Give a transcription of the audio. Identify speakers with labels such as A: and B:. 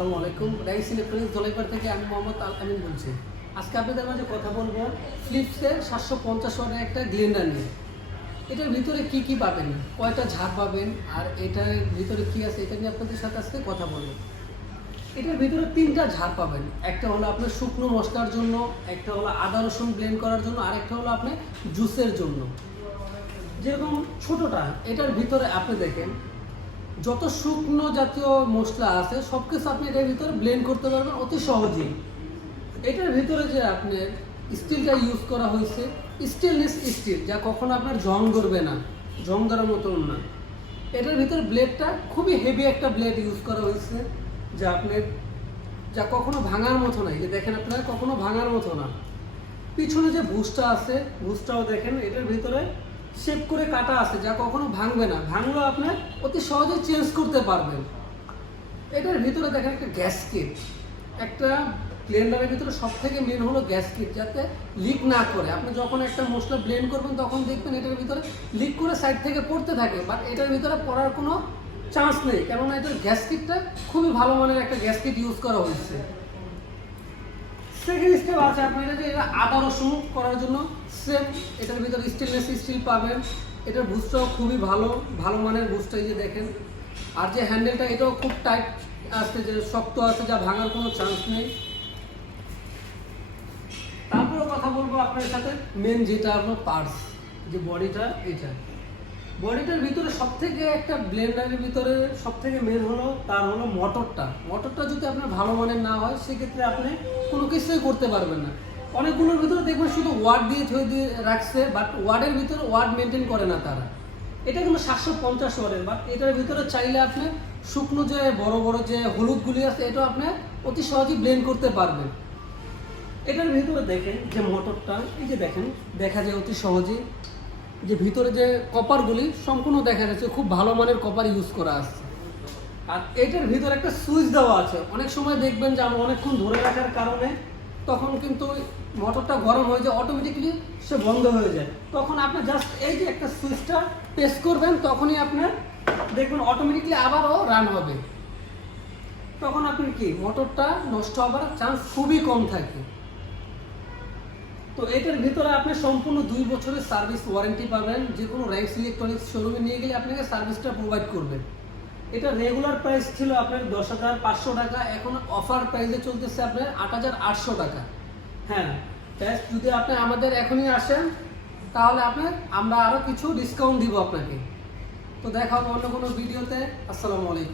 A: আসসালামু আলাইকুম। Rice electronics দলাইপার থেকে আমি মোহাম্মদ আল আমিন বলছি। আজকে আপনাদের মাঝে কথা বলব ফিলিপসের সাতশো পঞ্চাশ ওয়াটের একটা গ্লিন্ডার নিয়ে। এটার ভিতরে কি কি পাবেন? কয়টা ঝাড় পাবেন? আর এটার ভিতরে কি আছে? এটা নিয়ে আপনাদের সাথে আজকে কথা বলব। এটার ভিতরে তিনটা ঝাড় পাবেন। একটা হলো আপনার শুকনো মশলার জন্য, একটা হলো আদা রসুন ব্লেন্ড করার জন্য, আর একটা হলো আপনার জুসের জন্য। যেরকম ছোটোটা, এটার ভিতরে আপনি দেখেন যত শুকনো জাতীয় মশলা আছে সব কিছু আপনি এটার ভিতরে ব্লেন্ড করতে পারবেন অতি সহজেই। এটার ভিতরে যে আপনার স্টিলটা ইউজ করা হয়েছে স্টেনলেস স্টিল যা কখনো আপনার জং ধরবে না, জং ধরার মতন না। এটার ভিতরে ব্লেডটা খুবই হেভি একটা ব্লেড ইউজ করা হয়েছে, যা আপনার, যা কখনো ভাঙার মতো নাই যে দেখেন আপনারা, কখনো ভাঙার মতো না। পিছনে যে ভুসটা আছে, ভুসটাও দেখেন, এটার ভিতরে শেপ করে কাটা আছে, যা কখনো ভাঙবে না। ভাঙলেও আপনার অতি সহজে চেঞ্জ করতে পারবেন। এটার ভিতরে দেখেন একটা গ্যাসকেট একটা ব্লেন্ডারের ভিতরে সব থেকে মেন হলো গ্যাস গ্যাসকেট যাতে লিক না করে। আপনি যখন একটা মশলা ব্লেন্ড করবেন, তখন দেখবেন এটার ভিতরে লিক করে সাইড থেকে পড়তে থাকে বাট এটার ভিতরে পড়ার কোনো চান্স নেই। কেননা এটার গ্যাসকিটটা খুবই ভালো মানের একটা গ্যাসকিট ইউজ করা হয়েছে। সেকেন্ড স্টেপ আছে, আপনি এটা যে এটা আদা রসুন করার জন্য সেম এটার ভিতরে স্টেনলেস স্টিল পাবেন। এটার বুস্টটাও খুবই ভালো ভালো মানের বুস্টটা যে দেখেন। আর যে হ্যান্ডেলটা এটাও খুব টাইট আসছে যে শক্ত আছে, যা ভাঙার কোনো চান্স নেই। তারপরে কথা বলব আপনার সাথে মেন যেটা আপনার পার্স যে বডিটা এটা। বডিটার ভিতরে সব থেকে একটা ব্লেন্ডারের ভিতরে সব থেকে মেন হলো, তার হলো মোটরটা। মোটরটা যদি আপনার ভালো মানের না হয়, সেক্ষেত্রে আপনি কোনো কিছুই করতে পারবেন না। অনেকগুলোর ভিতরে দেখবেন শুধু ওয়ার্ড দিয়ে থয়ে দিয়ে রাখছে বাট ওয়ার্ডের ভিতরে ওয়ার্ড মেনটেন করে না তারা। এটা কিন্তু সাতশো পঞ্চাশ ওয়ার্ডের বাট এটার ভিতরে চাইলে আপনি শুকনো যে, বড় বড় যে হলুদগুলি আছে, এটাও আপনি অতি সহজেই ব্লেন্ড করতে পারবেন। এটার ভিতরে দেখেন যে মোটরটা, এই যে দেখেন, দেখা যায় অতি সহজেই। যে ভিতরে যে কপারগুলি সম্পূর্ণ দেখা যাচ্ছে, খুব ভালো মানের কপার ইউজ করা আছে। আর এটার ভিতরে একটা সুইচ দেওয়া আছে। অনেক সময় দেখবেন যে আমরা অনেকক্ষণ ধরে রাখার কারণে তখন কিন্তু মোটরটা গরম হয়ে যায় অটোমেটিকলি সে বন্ধ হয়ে যায়। তখন আপনি জাস্ট এই যে একটা সুইচটা প্রেস করবেন, তখনই আপনার দেখবেন অটোমেটিকলি আবারও রান হবে। তখন আপনি কি? মোটরটা নষ্ট হবার চান্স খুবই কম থাকে। তো এটার ভিতরে আপনি সম্পূর্ণ দুই বছরের সার্ভিস ওয়ারেন্টি পাবেন যে কোনো রাইস ইলেকট্রনিক্স শোরুমে নিয়ে গেলে আপনাকে সার্ভিসটা প্রোভাইড করবেন এটা রেগুলার প্রাইস ছিল আপনার দশ হাজার পাঁচশো টাকা, এখন অফার প্রাইসে চলতেছে আপনার আট হাজার আটশো টাকা। হ্যাঁ just যদি আপনি আমাদের এখনই আসেন, তাহলে আপনার আমরা আরও কিছু ডিসকাউন্ট দিব আপনাকে। তো দেখা হবে অন্য কোনো ভিডিওতে আসসালামু আলাইকুম।